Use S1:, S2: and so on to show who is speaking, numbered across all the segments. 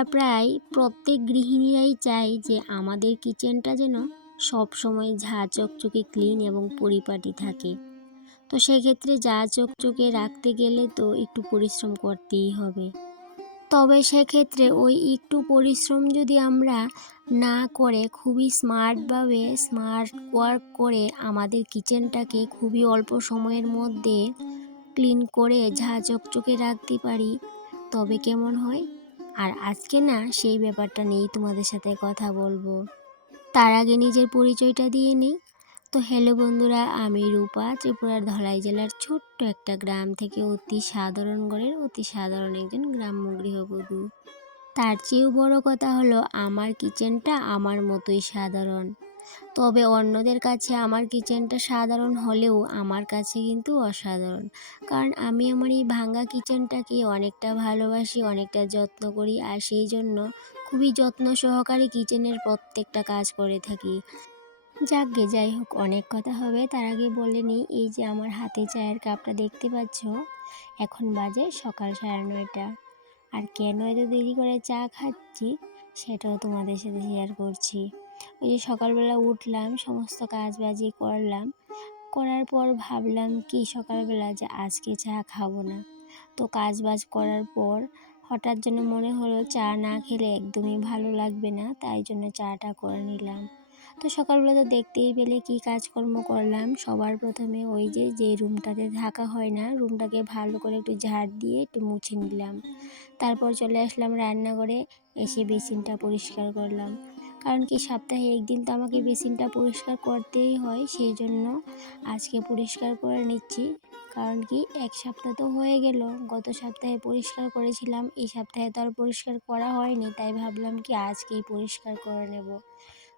S1: আমরা প্রায় প্রত্যেক গৃহিণীরাই চাই যে আমাদের কিচেনটা যেন সব সময় ঝাঁ চকচকে ক্লিন এবং পরিপাটি থাকে। তো সেক্ষেত্রে যা চকচকে রাখতে গেলে তো একটু পরিশ্রম করতেই হবে। তবে সেক্ষেত্রে ওই একটু পরিশ্রম যদি আমরা না করে খুবই স্মার্টভাবে স্মার্ট ওয়ার্ক করে আমাদের কিচেনটাকে খুবই অল্প সময়ের মধ্যে ক্লিন করে ঝাঁ চকচকে রাখতে পারি, তবে কেমন হয়? আর আজকে না সেই ব্যাপারটা নিয়েই তোমাদের সাথে কথা বলব। তার আগে নিজের পরিচয়টা দিয়ে নিই। তো হ্যালো বন্ধুরা, আমি রূপা, ত্রিপুরার ধলাই জেলার ছোট্ট একটা গ্রাম থেকে অতি সাধারণ গড়ের অতি সাধারণ একজন গ্রাম্য গৃহবধূ। তার চেয়েও বড় কথা হলো, আমার কিচেনটা আমার মতোই সাধারণ। তবে অন্যদের কাছে আমার কিচেনটা সাধারণ হলেও আমার কাছে কিন্তু অসাধারণ। কারণ আমি আমার এই ভাঙ্গা কিচেনটাকে অনেকটা ভালোবাসি, অনেকটা যত্ন করি আর সেই জন্য খুবই যত্ন সহকারে কিচেনের প্রত্যেকটা কাজ করে থাকি। যাকগে, যাই হোক, অনেক কথা হবে। তার আগে বলে নিই, এই যে আমার হাতে চায়ের কাপটা দেখতে পাচ্ছ? এখন বাজে সকাল সাড়ে নয়টা। আর কেন এত দেরি করে চা খাচ্ছি, সেটাও তোমাদের সাথে শেয়ার করছি। ওই যে সকালবেলা উঠলাম, সমস্ত কাজ বাজি করলাম। করার পর ভাবলাম কি, সকালবেলা যে আজকে চা খাব না। তো কাজ বাজ করার পর হঠাৎ যেন মনে হলো চা না খেলে একদমই ভালো লাগবে না, তাই জন্য চাটা করে নিলাম। তো সকালবেলা তো দেখতেই পেলে কি কাজকর্ম করলাম। সবার প্রথমে ওই যে যে রুমটাতে থাকা হয় না, রুমটাকে ভালো করে একটু ঝাড় দিয়ে একটু মুছে নিলাম। তারপর চলে আসলাম রান্নাঘরে, এসে বেসিনটা পরিষ্কার করলাম। কারণ কি সপ্তাহে একদিন তো আমাকে বেসিনটা পরিষ্কার করতেই হয়, সেই জন্য আজকে পরিষ্কার করে নিচ্ছি। কারণ কি এক সপ্তাহ তো হয়ে গেল, গত সপ্তাহে পরিষ্কার করেছিলাম, এই সপ্তাহে তো আর পরিষ্কার করা হয়নি, তাই ভাবলাম কি আজকেই পরিষ্কার করে নেব।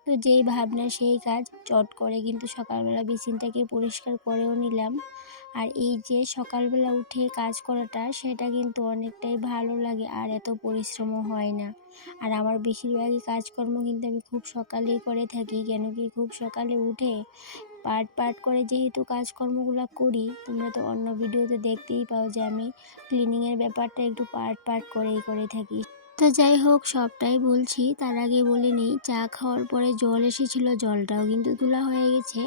S1: তো যেই ভাবনা, সেই কাজ চট করে কিন্তু সকালবেলা বেসিনটাকে পরিষ্কার করেও নিলাম। আর এই যে সকালবেলা উঠে কাজ করাটা, সেটা কিন্তু অনেকটাই ভালো লাগে আর এত পরিশ্রমও হয় না। আর আমার বেশিরভাগই কাজকর্ম কিন্তু আমি খুব সকালেই করে থাকি, কেন কি খুব সকালে উঠে পার্ট পার্ট করে যেহেতু কাজকর্মগুলো করি, তোমরা তো অন্য ভিডিওতে দেখতেই পাও যে আমি ক্লিনিংয়ের ব্যাপারটা একটু পার্ট পার্ট করেই করে থাকি। তো যাই হোক, সবটাই বলছি। তার আগে বলে নিই, চা খাওয়ার পরে জল এসেছিল, জলটাও কিন্তু তোলা হয়ে গেছে।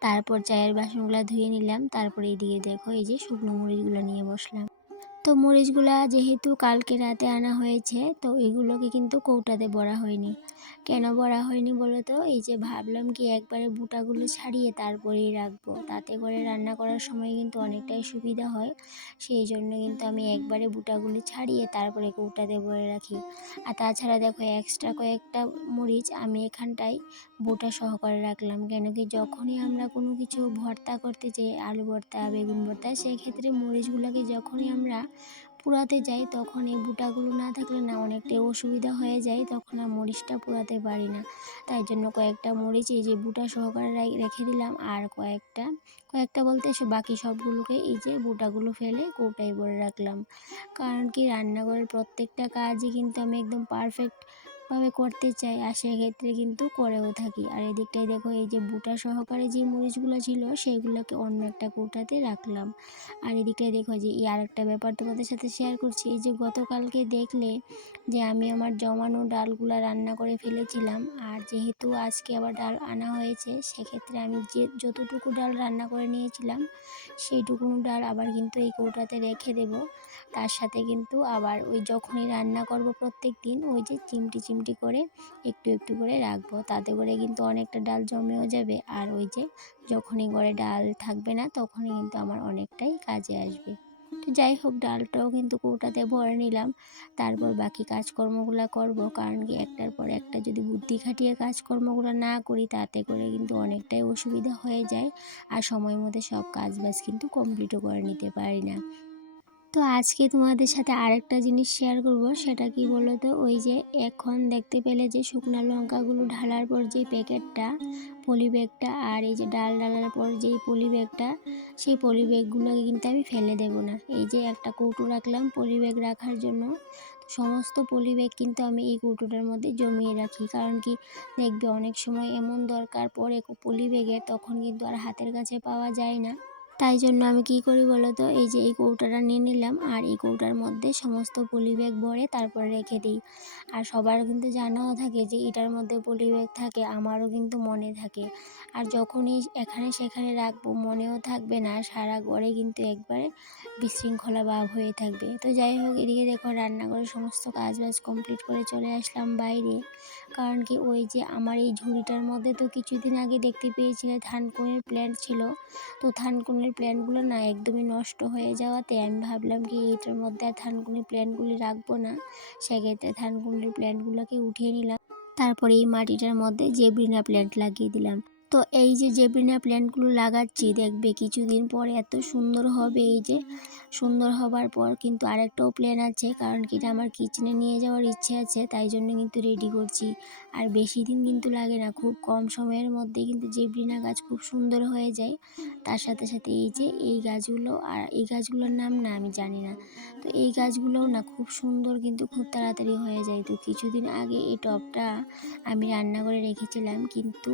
S1: তারপর চায়ের বাসনগুলো ধুয়ে নিলাম, তারপরে এদিকে দেখো এই যে শুকনো মরিচগুলো নিয়ে বসলাম। তো মরিচগুলা যেহেতু কালকে রাতে আনা হয়েছে, তো এগুলোকে কিন্তু কৌটাতে বড়া হয়নি। কেন বড়া হয়নি বলো তো এই যে ভাবলাম কি একবারে বুটাগুলো ছাড়িয়ে তারপরেই রাখব। তাতে করে রান্না করার সময় কিন্তু অনেকটাই সুবিধা হয়। সেই জন্য কিন্তু আমি একবারে বুটাগুলো ছাড়িয়ে তারপরে কৌটাতে ভরে রাখি। আর তাছাড়া দেখো এক্সট্রা কয়েকটা মরিচ আমি এখানটায় বুটা সহকারে রাখলাম। কেন কি যখনই আমরা কোনো কিছু ভর্তা করতে চাই আলু ভর্তা, বেগুন ভর্তা, সেক্ষেত্রে মরিচগুলোকে যখনই আমরা পুরাতে যাই, তখন এই বুটাগুলো না থাকলে না অনেকটাই অসুবিধা হয়ে যায়। তখন আর মরিচটা পুরাতে পারি না। তাই জন্য কয়েকটা মরিচ, এই যে বুটা সহকারে রেখে দিলাম। আর কয়েকটা কয়েকটা বলতে সে বাকি সবগুলোকে এই যে বুটাগুলো ফেলে কৌটায় ভরে রাখলাম। কারণ কি, রান্নাঘরের প্রত্যেকটা কাজই কিন্তু আমি একদম পারফেক্ট ভাবে করতে চাই আর সেক্ষেত্রে কিন্তু করেও থাকি। আর এদিকটায় দেখো, এই যে বুটা সহকারে যে মরিচগুলো ছিল সেগুলোকে অন্য একটা কৌটাতে রাখলাম। আর এদিকটায় দেখো যে, এই আর একটা ব্যাপার তোমাদের সাথে শেয়ার করছি। এই যে গতকালকে দেখলে যে, আমি আমার জমানো ডালগুলা রান্না করে ফেলেছিলাম। আর যেহেতু আজকে আবার ডাল আনা হয়েছে, সেক্ষেত্রে আমি যে যতটুকু ডাল রান্না করে নিয়েছিলাম, সেইটুকুনো ডাল আবার কিন্তু এই কৌটাতে রেখে দেব। তার সাথে কিন্তু আবার ওই যখনই রান্না করব প্রত্যেক দিন ওই যে চিমটি চিমটি করে একটু একটু করে রাখব। তাতে করে কিন্তু অনেকটা ডাল জমেও যাবে। আর ওই যে যখনই ঘরে ডাল থাকবে না, তখনই কিন্তু আমার অনেকটাই কাজে আসবে। তো যাই হোক, ডালটাও কিন্তু কৌটাতে ভরে নিলাম। তারপর বাকি কাজকর্মগুলো করব। কারণ কি একটার পর একটা যদি বুদ্ধি খাটিয়ে কাজকর্মগুলো না করি, তাতে করে কিন্তু অনেকটাই অসুবিধা হয়ে যায়। আর সময় মতো সব কাজ বাজ কিন্তু কমপ্লিটও করে নিতে পারি না। তো আজকে তোমাদের সাথে আরেকটা জিনিস শেয়ার করব, সেটা কি বলো তো ওই যে এখন দেখতে পেলে যে শুকনো লঙ্কাগুলো ঢালার পর যে প্যাকেটটা পলি ব্যাগটা আর এই যে ডাল ডালার পর যেই পলি ব্যাগটা সেই পলি ব্যাগগুলোকে কিন্তু আমি ফেলে দেব না। এই যে একটা কৌটো রাখলাম পলি ব্যাগ রাখার জন্য। সমস্ত পলি ব্যাগ কিন্তু আমি এই কৌটোটার মধ্যে জমিয়ে রাখি। কারণ কি দেখবে অনেক সময় এমন দরকার পড়ে পলি ব্যাগের তখন কিন্তু আর হাতের কাছে পাওয়া যায় না। তাই জন্য আমি কি করি বলো তো? এই যে এই কৌটাটা নিয়ে নিলাম আর এই কৌটার মধ্যে সমস্ত পলি ব্যাগ ভরে তারপরে রেখে দিই। আর সবার কিন্তু জানাও থাকে যে এটার মধ্যে পলি ব্যাগ থাকে, আমারও কিন্তু মনে থাকে। আর যখনই এখানে সেখানে রাখব মনেও থাকবে না, সারা ঘরে কিন্তু একবারে বিশৃঙ্খলা ভাব হয়ে থাকবে। তো যাই হোক, এদিকে দেখো রান্নাঘরের সমস্ত কাজ বাজ কমপ্লিট করে চলে আসলাম বাইরে। কারণ কি ওই যে আমার এই ঝুড়িটার মধ্যে তো কিছুদিন আগে দেখতে পেয়েছিলে, থানকুনির প্ল্যান্ট ছিল। তো থানকুনির প্ল্যান্টগুলো না একদমই নষ্ট হয়ে যাওয়াতে আমি ভাবলাম কি এটার মধ্যে আর থানকুনির প্ল্যান্টগুলি রাখব না। সেক্ষেত্রে থানকুনির প্ল্যান্টগুলোকে উঠিয়ে নিলাম। তারপরে এই মাটিটার মধ্যে জেব্রিনা প্ল্যান্ট লাগিয়ে দিলাম। তো এই যে জেব্রিনা প্ল্যান্টগুলো লাগাচ্ছি, দেখবে কিছুদিন পরে এত সুন্দর হবে এই যে। সুন্দর হবার পর কিন্তু আরেকটাও প্ল্যান আছে, কারণ কি এটা আমার কিচেনে নিয়ে যাওয়ার ইচ্ছে আছে, তাই জন্য কিন্তু রেডি করছি। আর বেশি দিন কিন্তু লাগে না, খুব কম সময়ের মধ্যে কিন্তু জেব্রিনা গাছ খুব সুন্দর হয়ে যায়। তার সাথে সাথে এই যে এই গাছগুলো, আর এই গাছগুলোর নাম না আমি জানি না। তো এই গাছগুলোও না খুব সুন্দর কিন্তু খুব তাড়াতাড়ি হয়ে যায়। তো কিছুদিন আগে এই টবটা আমি রান্না করে রেখেছিলাম, কিন্তু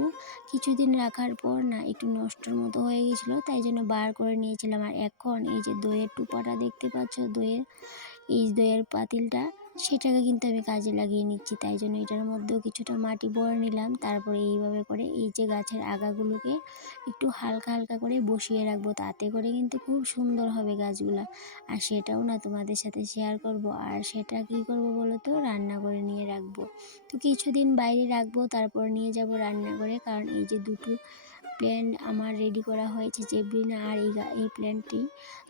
S1: কিছুদিন রাখার পর না একটু নষ্টর মতো হয়ে গেছিল, তাই জন্য বার করে নিয়েছিলাম। আর এখন এই যে দইয়ের টুপাটা দেখতে পাচ্ছ, দইয়ের, এই দইয়ের পাতিলটা সেটাকে কিন্তু আমি কাজে লাগিয়ে নিচ্ছি। তাই জন্য এটার মধ্যেও কিছুটা মাটি ভরে নিলাম। তারপরে এইভাবে করে এই যে গাছের আগাগুলোকে একটু হালকা হালকা করে বসিয়ে রাখব। তাতে করে কিন্তু খুব সুন্দর হবে গাছগুলা। আর সেটাও না তোমাদের সাথে শেয়ার করব। আর সেটা কি করব বলো তো? রান্না করে নিয়ে রাখব। তো কিছুদিন বাইরে রাখব, তারপর নিয়ে যাব রান্না করে। কারণ এই যে দুটো প্ল্যান আমার রেডি করা হয়েছে জেব্রিনা আর এই এই প্ল্যানটি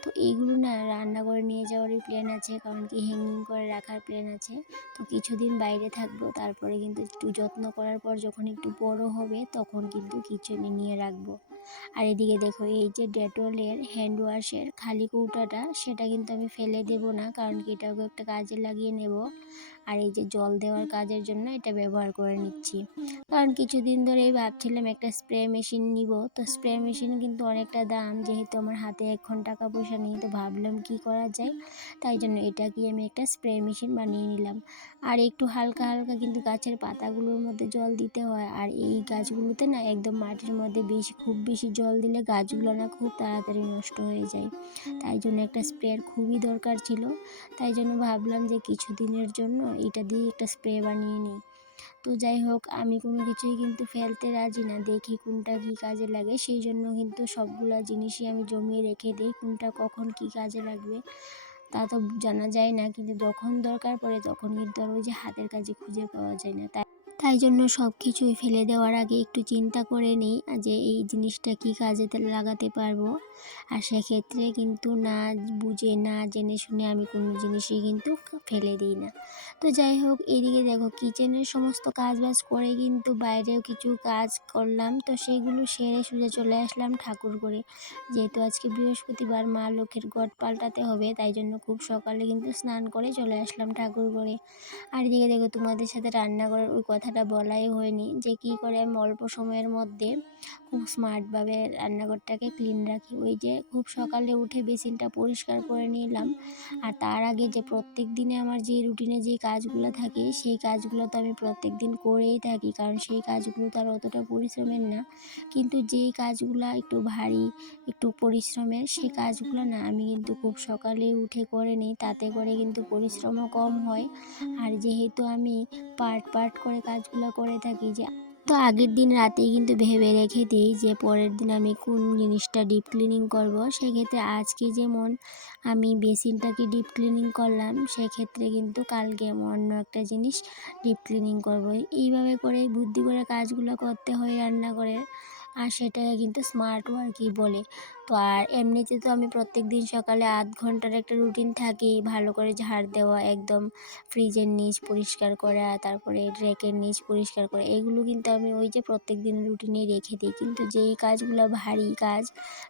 S1: তো এইগুলো না রান্না করে নিয়ে যাওয়ারই প্ল্যান আছে, কারণ কি হ্যাঙ্গিং করে রাখার প্ল্যান আছে। তো কিছুদিন বাইরে থাকব, তারপরে কিন্তু একটু যত্ন করার পর যখন একটু বড় হবে, তখন কিন্তু কিচেনে নিয়ে রাখব। আর এদিকে দেখো, এই যে ডেটলের হ্যান্ড ওয়াশের খালি কৌটাটা, সেটা কিন্তু আমি ফেলে দেব না, কারণ কি এটাকে একটা কাজে লাগিয়ে নেব। আর এই যে জল দেওয়ার কাজের জন্য এটা ব্যবহার করে নিচ্ছি। কারণ কিছুদিন ধরেই ভাবছিলাম একটা স্প্রে মেশিন নিব। তো স্প্রে মেশিন কিন্তু অনেকটা দাম, যেহেতু আমার হাতে এখন টাকা পয়সা নেই, তো ভাবলাম কি করা যায়? তাই জন্য এটা কি আমি একটা স্প্রে মেশিন বানিয়ে নিলাম। আর একটু হালকা হালকা কিন্তু গাছের পাতাগুলোর মধ্যে জল দিতে হয়। আর এই গাছগুলোতে না একদম মাটির মধ্যে বেশি, খুব বেশি জল দিলে গাছগুলো না খুব তাড়াতাড়ি নষ্ট হয়ে যায়। তাই জন্য একটা স্প্রেয়ার খুবই দরকার ছিল। তাই জন্য ভাবলাম যে কিছু দিনের জন্য এটা দিয়ে একটা স্প্রে বানিয়ে নিই। তো যাই হোক, আমি কোনো কিছুই কিন্তু ফেলতে রাজি না। দেখি কোনটা কী কাজে লাগে। সেই জন্য কিন্তু সবগুলা জিনিসই আমি জমিয়ে রেখে দিই। কোনটা কখন কী কাজে লাগবে তা তো জানা যায় না। কিন্তু যখন দরকার পড়ে তখন কিন্তু আর ওই যে হাতের কাজে খুঁজে পাওয়া যায় না। তাই তাই জন্য সব কিছুই ফেলে দেওয়ার আগে একটু চিন্তা করে নিই যে এই জিনিসটা কী কাজে লাগাতে পারব। আর সেক্ষেত্রে কিন্তু না বুঝে, না জেনে শুনে আমি কোনো জিনিসই কিন্তু ফেলে দিই না। তো যাই হোক, এদিকে দেখো কিচেনের সমস্ত কাজ বাজ করে কিন্তু বাইরেও কিছু কাজ করলাম। তো সেগুলো সেরে সুজে চলে আসলাম ঠাকুর করে যেহেতু আজকে বৃহস্পতিবার, মা লোকের ঘট পাল্টাতে হবে, তাই জন্য খুব সকালে কিন্তু স্নান করে চলে আসলাম ঠাকুর করে আর এদিকে দেখো তোমাদের সাথে রান্না করার ওই কথাটা বলাই হয়নি যে কি করে আমি অল্প সময়ের মধ্যে খুব স্মার্টভাবে রান্নাঘরটাকে ক্লিন রাখি। ওই যে খুব সকালে উঠে বেসিনটা পরিষ্কার করে নিলাম। আর তার আগে যে প্রত্যেক দিনে আমার যে রুটিনে যে কাজগুলো থাকে, সেই কাজগুলো তো আমি প্রত্যেক দিন করেই থাকি। কারণ সেই কাজগুলো তো আর অতটা পরিশ্রমের না। কিন্তু যেই কাজগুলো একটু ভারী, একটু পরিশ্রমের, সেই কাজগুলো না আমি কিন্তু খুব সকালে উঠে করে নিই। তাতে করে কিন্তু পরিশ্রমও কম হয়। আর যেহেতু আমি পার্ট পার্ট করে কাজগুলো করে থাকি যে, তো আগের দিন রাতেই কিন্তু ভেবে রেখে দিই যে, পরের দিন আমি কোন জিনিসটা ডিপ ক্লিনিং করব। সেক্ষেত্রে আজকে যেমন আমি বেসিনটাকে ডিপ ক্লিনিং করলাম, সেক্ষেত্রে কিন্তু কালকে অন্য একটা জিনিস ডিপ ক্লিনিং করব। এইভাবে করে বুদ্ধি করে কাজগুলো করতে হয় রান্নাঘরের আর সেটাকে কিন্তু স্মার্ট ওয়ার্কই বলে। তো আর এমনিতে তো আমি প্রত্যেক দিন সকালে আধ ঘণ্টার একটা রুটিন থাকি। ভালো করে ঝাড় দেওয়া, একদম ফ্রিজের নিচ পরিষ্কার করা, তারপরে র্যাকের নিচ পরিষ্কার করা, এগুলো কিন্তু আমি ওই যে প্রত্যেক দিন রুটিনে রেখে দিই। কিন্তু যেই কাজগুলো ভারী কাজ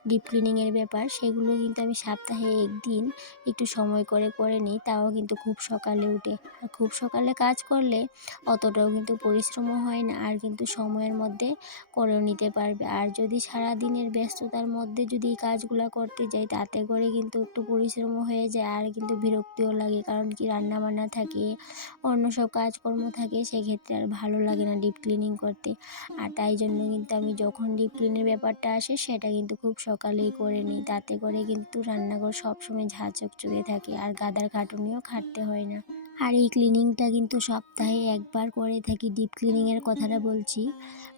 S1: ডিপ ক্লিনিংয়ের ব্যাপার, সেগুলো কিন্তু আমি সপ্তাহে একদিন একটু সময় করে করে নিই, তাও কিন্তু খুব সকালে উঠে। আর খুব সকালে কাজ করলে অতটাও কিন্তু পরিশ্রমও হয় না, আর কিন্তু সময়ের মধ্যে করেও নিতে পারবে। আর যদি সারা দিনের ব্যস্ততার মধ্যে যদি যদি কাজগুলো করতে যাই, তাতে করে কিন্তু একটু পরিশ্রমও হয়ে যায় আর কিন্তু বিরক্তিও লাগে। কারণ কি রান্না বান্না থাকে, অন্য সব কাজকর্ম থাকে, সেক্ষেত্রে আর ভালো লাগে না ডিপ ক্লিনিং করতে। আর তাই জন্য কিন্তু আমি যখন ডিপ ক্লিনের ব্যাপারটা আসে, সেটা কিন্তু খুব সকালেই করে নিই। তাতে করে কিন্তু রান্নাঘর সবসময় ঝাঁ চকচকে থাকে আর গাদার খাটুনিও খাটতে হয় না। আর এই ক্লিনিংটা কিন্তু সপ্তাহে একবার করে থাকি ডিপ ক্লিনিংয়ের কথাটা বলছি।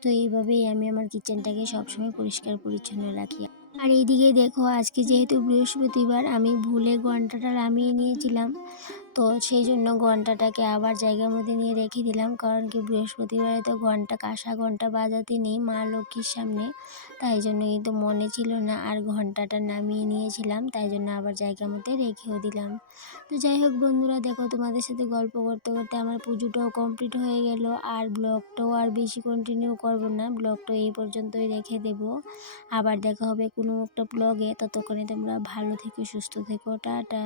S1: তো এইভাবেই আমি আমার কিচেনটাকে সবসময় পরিষ্কার পরিচ্ছন্ন রাখি। আর এইদিকে দেখো আজকে যেহেতু বৃহস্পতিবার আমি ভুলে ঘন্টাটা নামিয়ে নিয়েছিলাম। তো সেই জন্য ঘন্টাটাকে আবার জায়গার মধ্যে নিয়ে রেখে দিলাম। কারণ কি বৃহস্পতিবারে তো ঘণ্টা, কাঁসা ঘণ্টা বাজাতে নেই মা লক্ষ্মীর সামনে। তাই জন্য কিন্তু মনে ছিল না আর ঘন্টাটা নামিয়ে নিয়েছিলাম। তাই জন্য আবার জায়গার মধ্যে রেখেও দিলাম। তো যাই হোক বন্ধুরা, দেখো তোমাদের সাথে গল্প করতে করতে আমার পুজোটাও কমপ্লিট হয়ে গেল। আর ব্লগটাও আর বেশি কন্টিনিউ করব না। ব্লগটা এই পর্যন্তই রেখে দেব। আবার দেখা হবে কোনো একটা ব্লগে ততক্ষণে তোমরা ভালো থেকো, সুস্থ থেকো। টাটা।